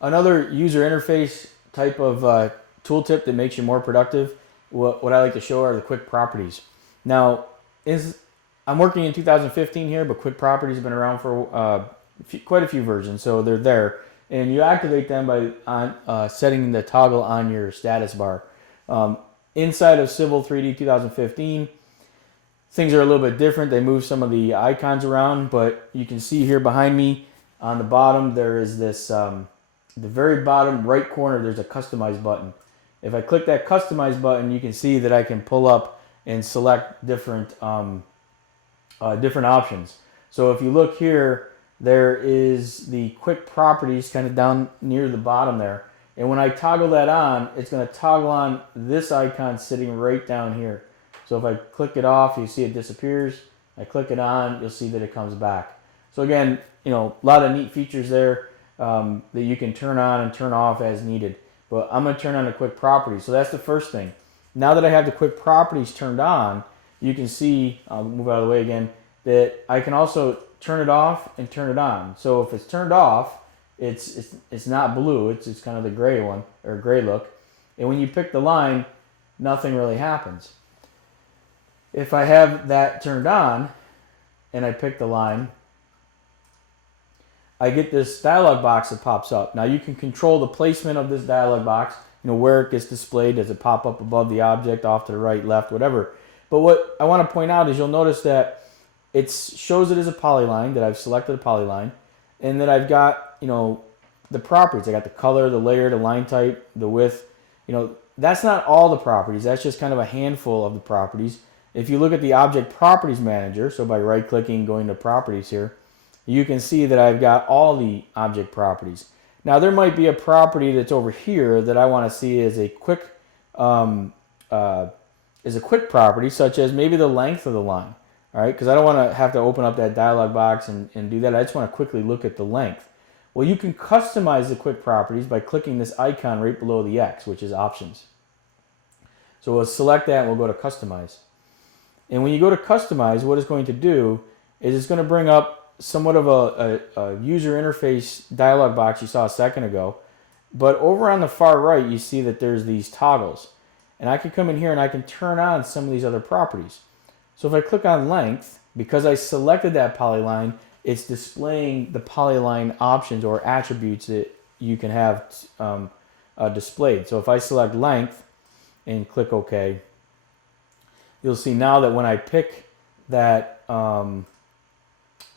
Another user interface type of tooltip that makes you more productive, what I like to show are the quick properties. Now, I'm working in 2015 here, but quick properties have been around for quite a few versions, so they're there. And you activate them by setting the toggle on your status bar. Inside of Civil 3D 2015, things are a little bit different. They move some of the icons around, but you can see here behind me on the bottom, there is this, the very bottom right corner, there's a customize button. If I click that customize button, you can see that I can pull up and select different options. So if you look here, there is the quick properties kind of down near the bottom there. And when I toggle that on, it's going to toggle on this icon sitting right down here. So if I click it off, you see it disappears. I click it on, you'll see that it comes back. So again, a lot of neat features there that you can turn on and turn off as needed. But I'm going to turn on the quick properties. So that's the first thing. Now that I have the quick properties turned on, you can see, I'll move out of the way again, that I can also turn it off and turn it on. So if it's turned off, it's not blue, it's kind of the gray one, or gray look. And when you pick the line, nothing really happens. If I have that turned on and I pick the line, I get this dialog box that pops up. Now you can control the placement of this dialog box, where it gets displayed. Does it pop up above the object, off to the right, left, whatever. But what I want to point out is you'll notice that it shows it as a polyline, that I've selected a polyline, and that I've got, the properties. I got the color, the layer, the line type, the width. That's not all the properties. That's just kind of a handful of the properties. If you look at the Object Properties Manager, so by right-clicking, going to Properties here, you can see that I've got all the object properties. Now there might be a property that's over here that I want to see as a quick property, such as maybe the length of the line. All right, because I don't want to have to open up that dialog box and do that. I just want to quickly look at the length. Well, you can customize the quick properties by clicking this icon right below the X, which is Options. So we'll select that and we'll go to Customize. And when you go to Customize, what it's going to do is it's going to bring up somewhat of a user interface dialog box you saw a second ago. But over on the far right, you see that there's these toggles. And I can come in here and I can turn on some of these other properties. So if I click on length, because I selected that polyline, it's displaying the polyline options or attributes that you can have displayed. So if I select length and click OK, you'll see now that when I pick that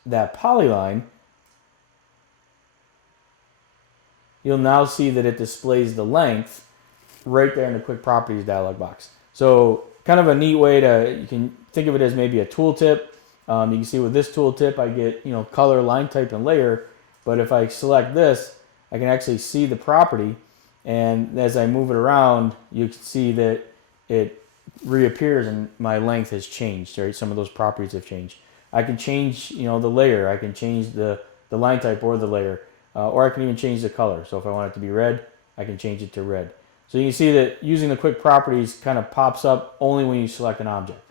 that polyline, you'll now see that it displays the length right there in the quick properties dialog box. So kind of a neat way you can think of it as maybe a tooltip. You can see with this tooltip I get color, line type, and layer. But if I select this, I can actually see the property, and as I move it around, you can see that it reappears and my length has changed. Right? Some of those properties have changed. I can change the layer. I can change the line type or the layer, or I can even change the color. So if I want it to be red, I can change it to red. So you can see that using the quick properties kind of pops up only when you select an object.